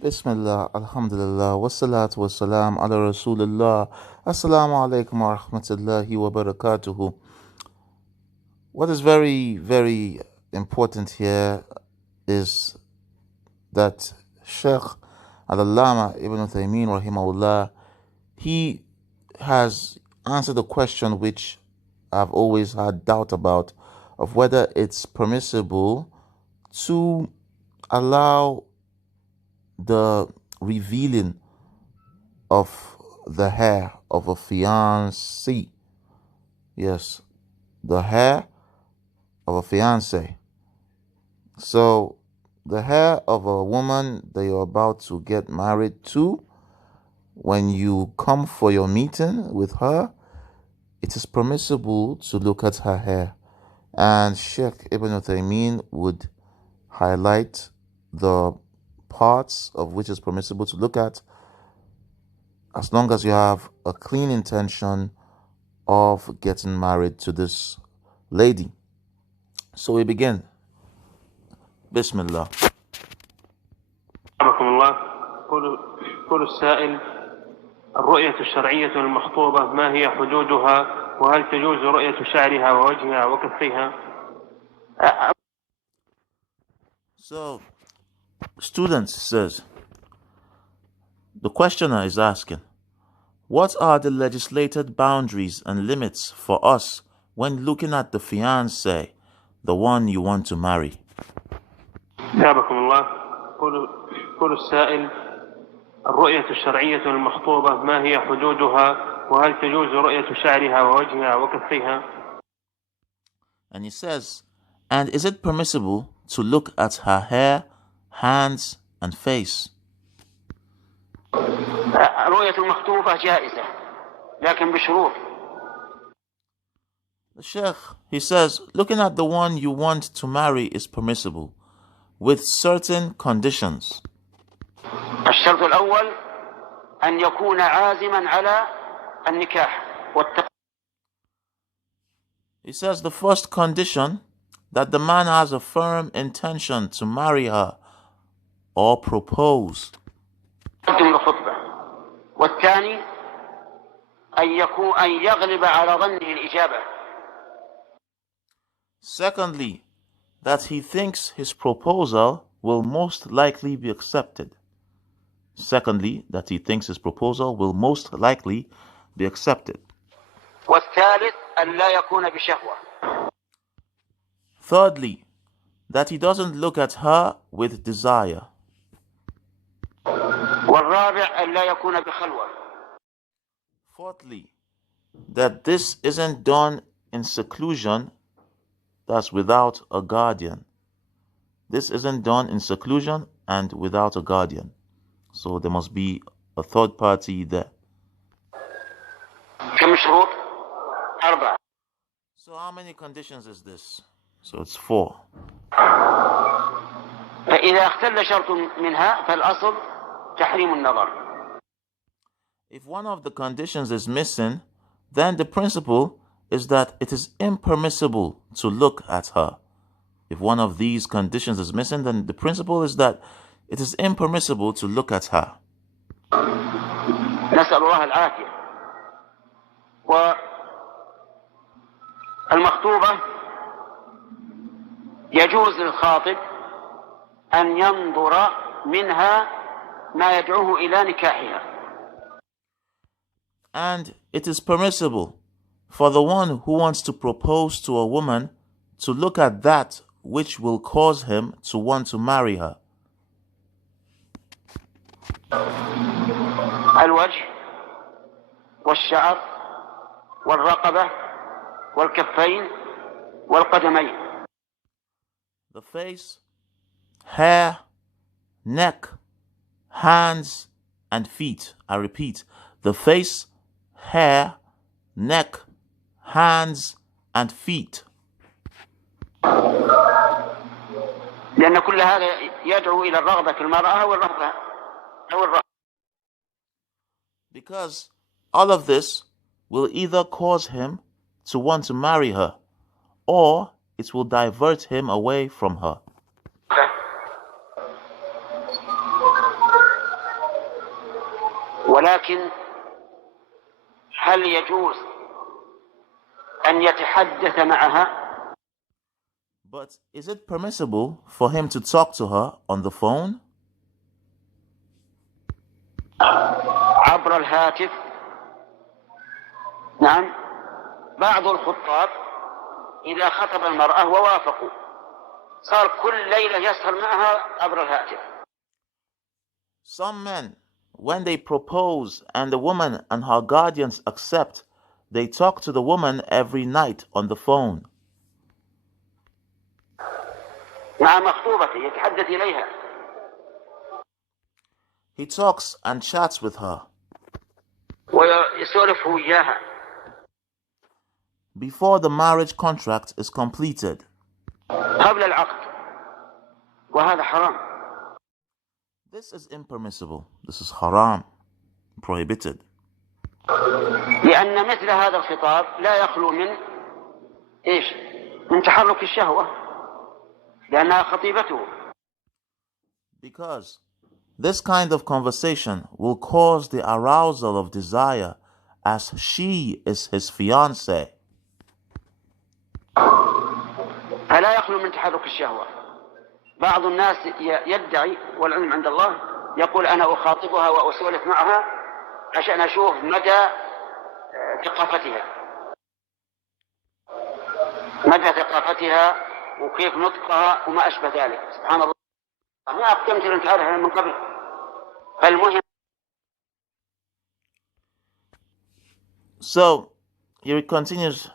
Bismillah, Alhamdulillah, wassalatu wassalam ala Rasulullah. Assalamu alaikum wa rahmatullahi wa barakatuhu. What is very, very important here is that Shaykh Al-Allama Ibn Uthaymeen rahimahullah, he has answered the question which I've always had doubt about, of whether it's permissible to allow the revealing of the hair of a fiancee. Yes, the hair of a fiancee. So, the hair of a woman that you're about to get married to, when you come for your meeting with her, it is permissible to look at her hair. And Shaykh Ibn Uthaymeen would highlight the parts of which is permissible to look at, as long as you have a clean intention of getting married to this lady. So we begin. Bismillah. رحمكم الله. يقول السائل: الرؤية الشرعية للمخطوبة ما هي حدودها، وهل تجوز رؤية شعرها ووجهها وكفيها؟ So, students says, the questioner is asking, what are the legislated boundaries and limits for us when looking at the fiancé, the one you want to marry? أجابكم الله. يقول السائل: الرؤية الشرعية للمخطوبة ما هي حدودها، وهل تجوز رؤية شعرها ووجهها وكفيها؟ And he says, and is it permissible to look at her hair, hands, and face? رؤية المخطوبة جائزة لكن بشروط. The Sheikh, he says, looking at the one you want to marry is permissible, with certain conditions. الشرط الأول أن يكون عازما على النكاح والتقوى. He says the first condition, that the man has a firm intention to marry her or propose. والثاني أن يغلب على ظنه الإجابة. Secondly, that he thinks his proposal will most likely be accepted. Secondly, that he thinks his proposal will most likely be accepted. والثالث أن لا يكون بشهوة. Thirdly, that he doesn't look at her with desire. والرابع أن لا يكون بخلوة. Fourthly, that this isn't done in seclusion, that's without a guardian. This isn't done in seclusion and without a guardian. So there must be a third party there. كم شروط؟ أربعة. So how many conditions is this? So it's 4. فإذا اختل شرط منها فالأصل تحريم النظر. If one of the conditions is missing, then the principle is that it is impermissible to look at her. If one of these conditions is missing, then the principle is that it is impermissible to look at her. نسأل الله العافية. والمخطوبة يجوز للخاطب أن ينظر منها ما يدعوه إلى نكاحها. And it is permissible for the one who wants to propose to a woman to look at that which will cause him to want to marry her. الوجه والشعر والرقبة والكفين والقدمين. The face, hair, neck, hands, and feet. I repeat, the face, hair, neck, hands, and feet. لأن كل هذا يدعو إلى الرغبة في المرأة والرغبة أو الرغبة. Because all of this will either cause him to want to marry her, or it will divert him away from her. ولكن هل يجوز أن يتحدث معها؟ But is it permissible for him to talk to her on the phone? عبر الهاتف. نعم، بعض الخطاب إذا خطب المرأة ووافقوا صار كل ليلة يسهر معها عبر الهاتف. Some men, when they propose and the woman and her guardians accept, they talk to the woman every night on the phone. مع مخطوبته يتحدث إليها. He talks and chats with her. ويسولف وياها. Before the marriage contract is completed. قبل العقد. وهذا حرام. This is impermissible. This is haram, prohibited. لأن مثل هذا الخطاب لا يخلو من إيش؟ من تحرك الشهوة لأنها خطيبته. Because this kind of conversation will cause the arousal of desire as she is his fiancée. فلا يخلو من تحرك الشهوة. بعض الناس يدعي والعلم عند الله يقول أنا أخاطبها وأسولف معها عشان أشوف مدى ثقافتها وكيف نطقها وما أشبه ذلك. سبحان الله، ما أقدمت أن تعرفها من قبل. فالمهم. So, he continues,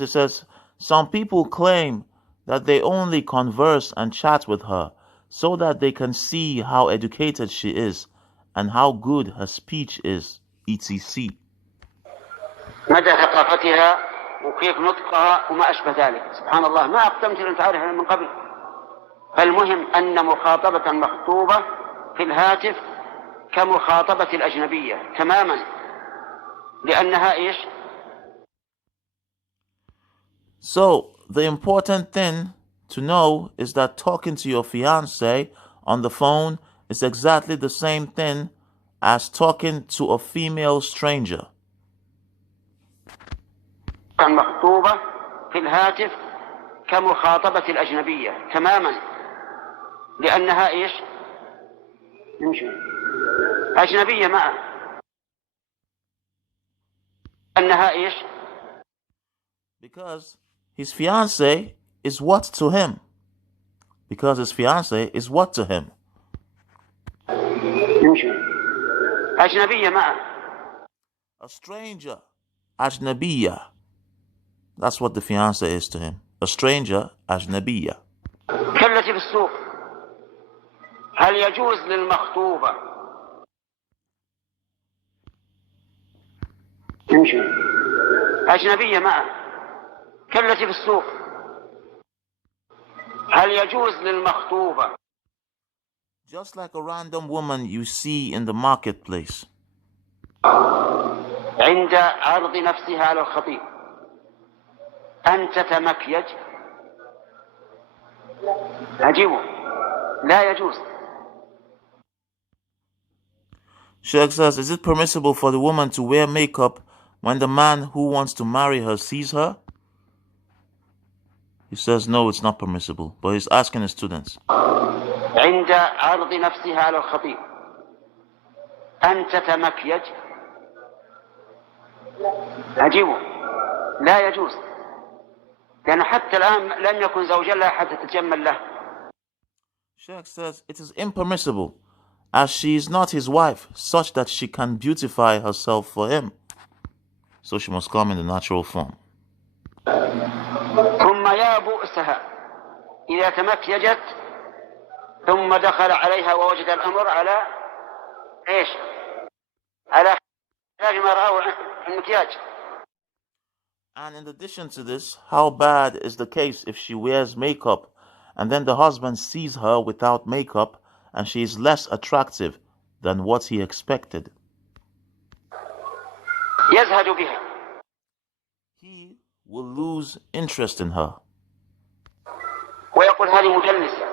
he says, some people claim that they only converse and chat with her so that they can see how educated she is and how good her speech is, etc. مدى ثقافتها وكيف نطقها وما أشبه ذلك. سبحان الله، ما أقدمت أن تعرفها من قبل. فالمهم أن مخاطبة المخطوبة في الهاتف كمخاطبة الأجنبية تماما لأنها إيش؟ So, the important thing to know is that talking to your fiancé on the phone is exactly the same thing as talking to a female stranger. المخطوبة في الهاتف كمخاطبة الأجنبية تماما لأنها إيش؟ أجنبية معه. أنها إيش؟ Because his fiancé is what to him? Because his fiancé is what to him? أجنبية معه. A stranger. Ajnabiyya. That's what the fiancé is to him. A stranger, ajnabiyya. كالتي في السوق. هل يجوز للمخطوبة أجنبية معه كالتي في السوق؟ هل يجوز للمخطوبة Just like a random woman you see in the marketplace. عند عرض نفسها على الخطيب أن تتمكيج؟ عجيب، لا يجوز. Shaykh says, is it permissible for the woman to wear makeup when the man who wants to marry her sees her? He says, no, it's not permissible. But he's asking his students. عند عرض نفسها على الخطيب أن تتمكيج؟ عجيب، لا يجوز، لأنه حتى الآن لم يكن زوجا لها حتى تتجمل له. Shaykh says, it is impermissible, as she is not his wife, such that she can beautify herself for him. So she must come in the natural form. ثم يا بؤسها إذا تمكيجت ثم دخل عليها ووجد الأمر على إيش؟ على خلاف ما رأوا المكياج. And in addition to this, how bad is the case if she wears makeup and then the husband sees her without makeup and she is less attractive than what he expected? يزهد بها. He will lose interest in her. ويقول هذه مجلسة.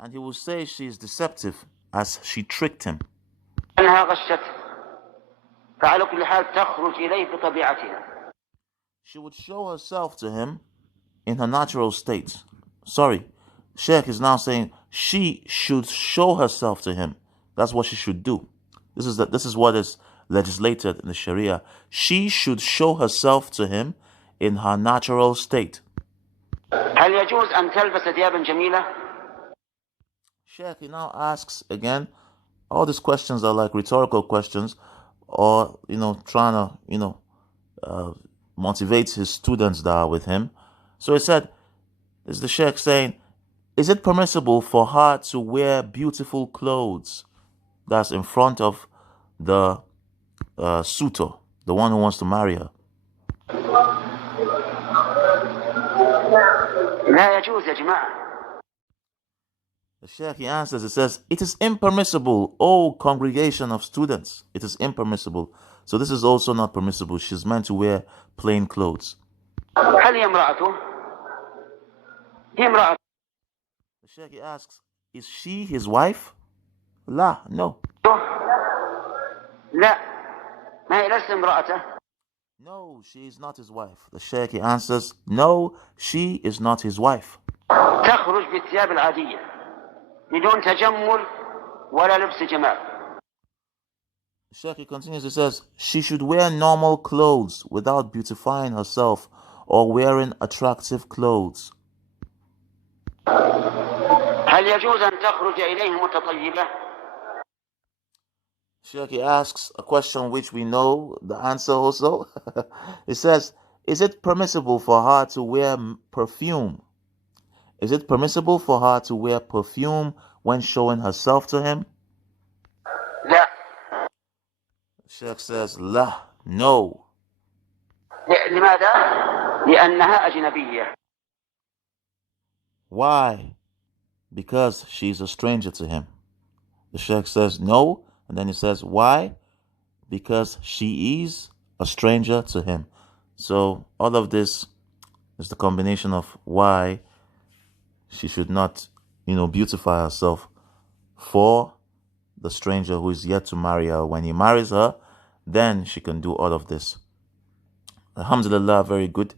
And he will say she is deceptive as she tricked him. أنها غشته فعلى كل حال تخرج إليه بطبيعتها. She would show herself to him in her natural state. Sorry, Sheikh is now saying she should show herself to him. That's what she should do. This is what is legislated in the Sharia. She should show herself to him in her natural state. هل يجوز أن تلبس ثيابا جميلة؟ Sheikh, he now asks again, all these questions are like rhetorical questions, or trying to motivate his students that are with him. So he said, is the Sheikh saying, is it permissible for her to wear beautiful clothes that's in front of the suitor, the one who wants to marry her? لا يجوز يا جماعة. The Sheikh, he answers, it says, it is impermissible, O congregation of students. It is impermissible. So this is also not permissible. She's meant to wear plain clothes. هل هي امرأته؟ هي امرأته. The Sheikh, he asks, is she his wife? La, no. لا ما هي ليست امرأته. No, she is not his wife. The Sheikh, he answers, no, she is not his wife. تخرج بالثياب العادية بدون تجمل ولا لبس جمال. The Sheikh, he continues, he says, she should wear normal clothes without beautifying herself or wearing attractive clothes. هل يجوز أن تخرج إليه متطيبة؟ Sheikh, he asks a question which we know the answer also. He says, is it permissible for her to wear perfume? Is it permissible for her to wear perfume when showing herself to him? لا. Sheikh says, La, no. لماذا؟ لأنها أجنبية. Why? Because she's a stranger to him. The Sheikh says no, and then he says why? Because she is a stranger to him. So all of this is the combination of why she should not, beautify herself for the stranger who is yet to marry her. When he marries her, then she can do all of this. Alhamdulillah, very good.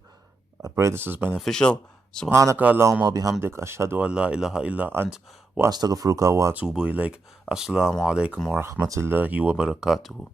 I pray this is beneficial. Subhanaka Allahumma bihamdik ashhadu an la ilaha illa ant wa astaghfiruka wa atubu ilaik. Assalamu alaikum wa rahmatullahi wa barakatuhu.